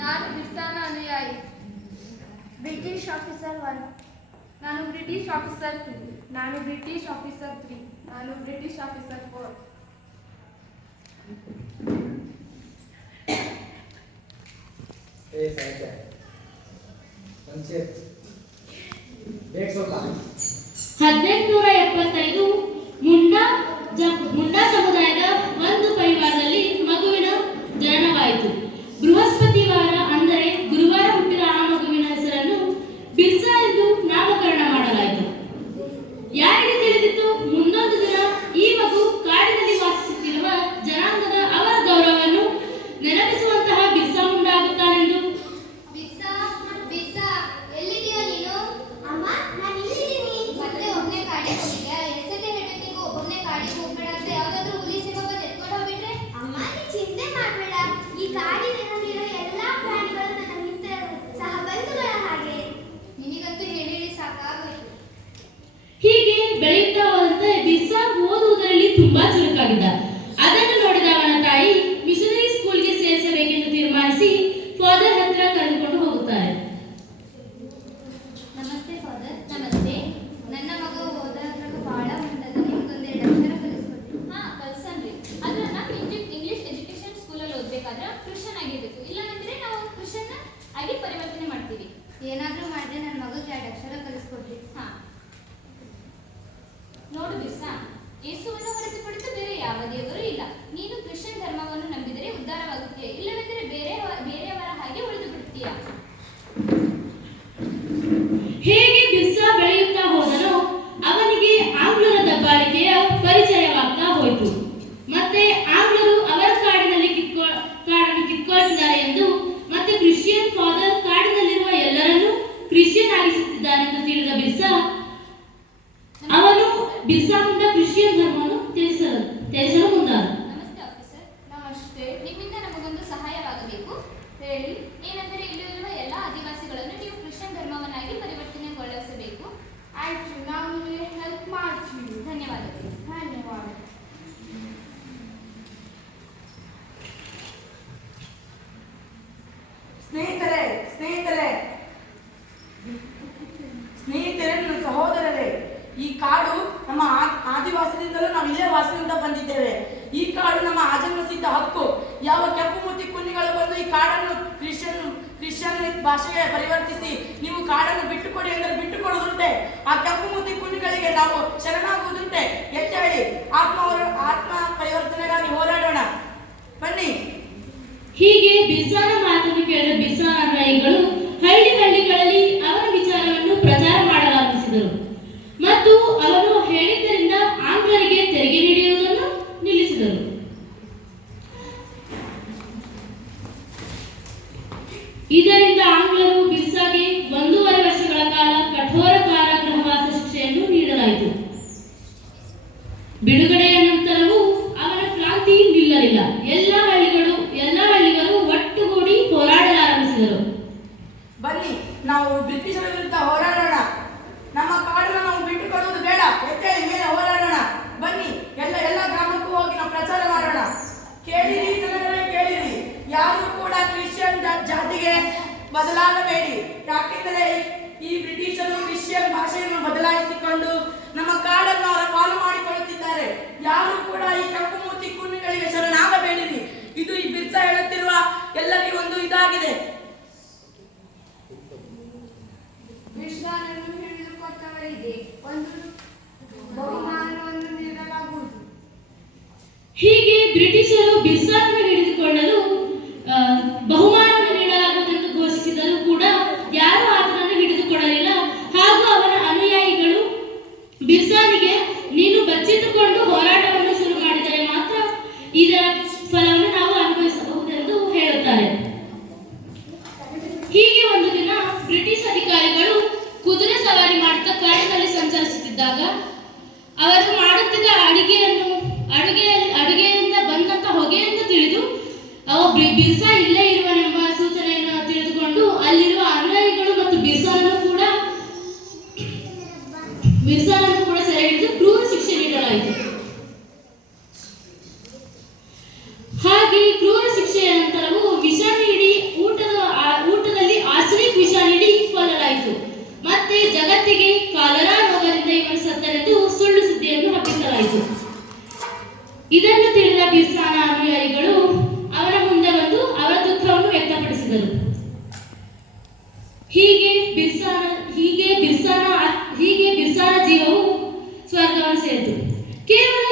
ನಾನು ಬಿರ್ಸಾನ ಅನುಯಾಯಿ. British officer 1. ನಾನು ಬ್ರಿಟಿಷ್ ಆಫೀಸರ್ 2. ನಾನು ಬ್ರಿಟಿಷ್ ಆಫೀಸರ್ 3. ನಾನು ಬ್ರಿಟಿಷ್ ಆಫೀಸರ್ 4. ಬೇಗ ಸ್ವಲ್ಪ 1875 ಮುಂಡಾ ಸಮುದಾಯದ ಒಂದು ಪರಿವಾರದಲ್ಲಿ ಮಗುವಿನ ಜನನವಾಯಿತು. ಬೃಹಸ್ಪತಿವಾರ ಅಂದರೆ ಗುರುವಾರ ಹುಟ್ಟಿದ ಆ ಮಗುವಿನ ಹೆಸರನ್ನು ಬಿರ್ಸಾ ಎಂದು ನಾಮಕರಣ ಮಾಡಲಾಯಿತು. ಯಾರಿಗೆ ತಿಳಿದಿತ್ತು ಮುಂದೊಂದು ದಿನ ಈ ಮಗು ಕಾಡಿನಲ್ಲಿ ವಾಸಿಸುತ್ತಿರುವ ಜನಾಂಗದ ಅವರ ಗೌರವವನ್ನು ನೆನಪಿಸುವಂತಹ ಬಿರ್ಸಾ ಮುಂಡಾ ಆಗುತ್ತಾನೆಂದು. ಬಿರ್ಸಾ, ಬಿರ್ಸಾ, ಎಲ್ಲಿದೀಯ ನೀನು? ಅಮ್ಮ, ನಾನು ಇಲ್ಲಿದ್ದೀನಿ. ಮತ್ತೆ ಒಬ್ಬನೇ ಕಾಡಿಗೆ ಹೋಗಿದ್ದೆ. ಎಷ್ಟೊತ್ತೆ ಹೆಂಡತಿಗೂ ಒಬ್ಬನೇ ಕಾಡಿಗೆ ಹೋಗ್ಬೇಡ ಅಂತ ಯಾವ್ದಾದ್ರು ಹುಲಿ ಸಿಂಹಕ್ಕೆ ಎತ್ಕೊಂಡು ಹೋಗ್ಬಿಟ್ರೆ? ಅಮ್ಮ, ನೀ ಚಿಂತೆ ಮಾಡಬೇಡ. ಈ ಕಾಡಿನಲ್ಲಿರೋ ಎಲ್ಲಾ ಪ್ರಾಣಿಗಳು ನನ್ನ ಮಿತ್ರರು, ಸಹಬಂಧುಗಳ ಹಾಗೆ. ನಿನಗಂತೂ ಹೇಳಿ ಹೇಳಿ ಸಾಕಾಗೋಯ್ತು. ಹೀಗೆ ಬೆಳೆಯುತ್ತಾ ಹೋದಂತೆ ಬಿರ್ಸಾ ಓದುವುದರಲ್ಲಿ ತುಂಬಾ ಚುರುಕಾಗಿದ್ದ. ಅದನ್ನು ನೋಡಿದ ಅವನ ತಾಯಿ ಮಿಷನರಿ ಸ್ಕೂಲ್ಗೆ ಸೇರಿಸಬೇಕೆಂದು ತೀರ್ಮಾನಿಸಿ ಫಾದರ್ ಹತ್ರ ಕರೆದುಕೊಂಡು ಹೋಗುತ್ತಾರೆ. ನಮಸ್ತೆ ಫಾದರ್. ನಮಸ್ತೆ. ನನ್ನ ಮಗ ಓದೋದ್ರಾಗ ಬಹಳ ಮುಂದದ. ನಿಮ್ಗೊಂದೆರಡು ಅಕ್ಷರ ಕಲಿಸ್ಕೊಡ್ತೀನಿ. ಕಲ್ಸನ್ರಿ. ಆದ್ರೆ ನಾವು ಇಂಗ್ಲಿಷ್ ಎಜುಕೇಶನ್ ಸ್ಕೂಲಲ್ಲಿ ಓದ್ಬೇಕಾದ್ರೆ ಕ್ರಿಶ್ಚಿಯನ್ ಆಗಿರ್ಬೇಕು. ಇಲ್ಲಾಂದ್ರೆ ನಾವು ಕ್ರಿಶ್ಚಿಯನ್ ಆಗಿ ಪರಿವರ್ತನೆ ಮಾಡ್ತೀವಿ. ಏನಾದ್ರೂ ಮಾಡಿದ್ರೆ ನನ್ನ ಮಗಗೆ ಎರಡು ಅಕ್ಷರ ಕಲಿಸ್ಕೊಡ್ರಿ. ನೋಡು ಬಿರ್ಸಾ, ಯೇಸುವನ್ನು ಹೊರತುಪಡಿಸಿ ಬೇರೆ ಯಾವ ದೇವರು ಇಲ್ಲ. ನೀನು ಕ್ರಿಶ್ಚಿಯನ್ ಧರ್ಮವನ್ನು ನಂಬಿದರೆ ಉದ್ಧಾರವಾಗುತ್ತೀಯ, ಇಲ್ಲವೆಂದರೆ ಬೇರೆಯವರ ಹಾಗೆ ಉಳಿದು ಬಿಡ್ತೀಯ. ಹೇಗೆ ಬಿರ್ಸಾ ಬೆಳೆಯುತ್ತಾ ಹೋದನೋ ಅವನಿಗೆ ಆಂಗ್ಲರ ದಬ್ಬಾಳಿಕೆಯ ಪರಿಚಯವಾಗ್ತಾ ಹೋಯಿತು. ಮತ್ತೆ ಆಂಗ್ಲರು ಅವರ ಕಾಡನ್ನು ಕಿತ್ಕೊಳ್ತಿದ್ದಾರೆ ಎಂದು ಮತ್ತೆ ಕ್ರಿಶ್ಚಿಯನ್ ಫಾದರ್ ಕಾಡಿನಲ್ಲಿರುವ ಎಲ್ಲರನ್ನೂ ಕ್ರಿಶ್ಚಿಯನ್ ಆಗಿಸುತ್ತಿದ್ದಾನೆಂದು ತಿಳಿದ ಬಿರ್ಸಾ ಅವನು ಬಿರ್ಸಾ ಮುಂಡಾ ಕ್ರಿಶ್ಚಿಯನ್ ಧರ್ಮವನ್ನು ತ್ಯಜಿಸಲು ಮುಂದಾದ. ನಮಸ್ತೆ ಆಫೀಸರ್. ನಮಸ್ತೆ. ನಿಮ್ಮಿಂದ ನಮಗೊಂದು ಸಹಾಯವಾಗಬೇಕು. ಹೇಳಿ. ಏನೆಂದರೆ ಇಲ್ಲಿರುವ ಎಲ್ಲ ಆದಿವಾಸಿಗಳನ್ನು ನೀವು ಕ್ರಿಶ್ಚಿಯನ್ ಧರ್ಮವನ್ನಾಗಿ ಪರಿವರ್ತನೆಗೊಳಿಸಬೇಕು. ಆಯ್ತು, ನಾವು ನಿಮಗೆ ಹೆಲ್ಪ್ ಮಾಡ್ತೀವಿ. ಧನ್ಯವಾದಗಳು. ಧನ್ಯವಾದ. ಸ್ನೇಹಿತರೆ ಸ್ನೇಹಿತರೆ ಸ್ನೇಹಿತರೆ ನನ್ನ ಸಹೋದರರೇ, ಈ ಕಾಡು ನಮ್ಮ ಆದಿವಾಸದಿಂದಲೂ ನಾವು ಇಲ್ಲೇ ವಾಸದಿಂದ ಬಂದಿದ್ದೇವೆ. ಈ ಕಾಡು ನಮ್ಮ ಆಜನ್ಮಸಿದ್ಧ ಹಕ್ಕು. ಯಾವ ಕೆಂಪು ಮುತ್ತಿ ಕುನ್ನಿಗಳು ಬಂದು ಈ ಕಾಡನ್ನು ಕ್ರಿಶ್ಚಿಯನ್ ಭಾಷೆಗೆ ಪರಿವರ್ತಿಸಿ ನೀವು ಕಾಡನ್ನು ಬಿಟ್ಟುಕೊಡಿ ಅಂದರೆ ಬಿಟ್ಟುಕೊಡುವುದುಂಟೆ. ಆ ಕೆಂಪು ಮುತ್ತಿ ಕುನ್ನಿಗಳಿಗೆ ನಾವು ಶರಣಾಗುವುದುಂಟೆ. ಎದ್ದೇಳಿ, ಆತ್ಮ ಪರಿವರ್ತನೆಗಾಗಿ ಹೋರಾಡೋಣ, ಬನ್ನಿ. ಹೀಗೆ ಬಿರ್ಸಾನ ಮಾತನ್ನು ಕೇಳಿದ ಬಿರ್ಸಾನ ಅನುಯಾಯಿಗಳು ಹಳ್ಳಿಗಳಲ್ಲಿ ಅವನ ವಿಚಾರವನ್ನು ಪ್ರಚಾರ ಮಾಡಲಾರಂಭಿಸಿದರು ಮತ್ತು ಅವನು ಹೇಳಿದ್ದರಿಂದ ಆಂಗ್ಲರಿಗೆ ತೆರಿಗೆ ನೀಡುವುದನ್ನು ನಿಲ್ಲಿಸಿದರು. ಇದರಿಂದ ಆಂಗ್ಲರು ಬಿರ್ಸಾಗೆ 1.5 ವರ್ಷಗಳ ಕಾಲ ಕಠೋರ ಕಾರಾಗೃಹವಾಸ ಶಿಕ್ಷೆಯನ್ನು ನೀಡಲಾಯಿತು. ಬಿಡುಗಡೆಯ ನಂತರವೂ ಅವನ ಕ್ರಾಂತಿ ನಿಲ್ಲಲಿಲ್ಲ. ಎಲ್ಲ ಹಳ್ಳಿಗರು ಒಟ್ಟುಗೂಡಿ ಹೋರಾಡಲಾರಂಭಿಸಿದರು. ಬನ್ನಿ, ನಾವು ಬ್ರಿಟಿಷರ ವಿರುದ್ಧ ಹೋರಾಡೋಣ. ನಮ್ಮ ಕಾಡನ್ನು ನಾವು ಬಿಟ್ಟುಕೊಡುವುದು ಬೇಡ. ಎದ್ದೇಳಿ, ಮೇಲೆ ಹೋರಾಡೋಣ. ಬನ್ನಿ, ಎಲ್ಲ ಗ್ರಾಮಕ್ಕೂ ಹೋಗಿ ನಾವು ಪ್ರಚಾರ ಮಾಡೋಣ. ಕೇಳಿರಿ ಜನರೇ, ಕೇಳಿರಿ. ಯಾರು ಕೂಡ ಕ್ರಿಶ್ಚಿಯನ್ ಜಾತಿಗೆ ಬದಲಾಗಬೇಡಿ. ಯಾಕೆಂದರೆ ಈ ಬ್ರಿಟಿಷರು ಕ್ರಿಶ್ಚಿಯನ್ ಭಾಷೆಯನ್ನು ಬದಲಾಯಿಸಿಕೊಂಡು ನಮ್ಮ ಕಾಡನ್ನು ಅವರ ಪಾಲು ಮಾಡಿಕೊಳ್ಳುತ್ತಿದ್ದಾರೆ. ಯಾರು ಕೂಡ ಈ ಕೆಂಪು ಮೂತಿ ಕುನ್ನಿಗಳಿಗೆ ಶರಣಾಗಬೇಡಿರಿ. ಇದು ಈ ಬಿರ್ಸಾ ಹೇಳುತ್ತಿರುವ ಎಲ್ಲರಿಗೂ ಒಂದು ಇದಾಗಿದೆ. ಬಿರ್ಸಾನನ್ನು ಹಿಡಿದುಕೊಟ್ಟವರಿಗೆ ಒಂದು ಬಹುಮಾನವನ್ನು ನೀಡಲಾಗುವುದು. ಹೀಗೆ ಬ್ರಿಟಿಷರು ಬಿರ್ಸಾನನ್ನು ಹಿಡಿದುಕೊಳ್ಳಲು ಬಹುಮಾನವನ್ನು ನೀಡಲಾಗುವುದೆಂದು ಘೋಷಿಸಿದರೂ ಕೂಡ ಯಾರೂ ಆತನನ್ನು ಹಿಡಿದುಕೊಳ್ಳಲಿಲ್ಲ. ಹಾಗೂ ಅವನ ಅನುಯಾಯಿಗಳು ಬಿರ್ಸಾನಿಗೆ ನೀನು ಬಚ್ಚಿಟ್ಟುಕೊಂಡು ಹೋರಾಟವನ್ನು ಶುರು ಮಾಡಿದರೆ ಮಾತ್ರ ಇದರ ಫಲವನ್ನು ನಾವು ಅನುಭವಿಸಬಹುದೆಂದು ಹೇಳುತ್ತಾರೆ. ಬಿರ್ಸಾನ ಹೀಗೆ ಬಿರ್ಸಾನ ಜೀವವು ಸ್ವರ್ಗವನ್ನು ಸೇರಿತು. ಕೇವಲ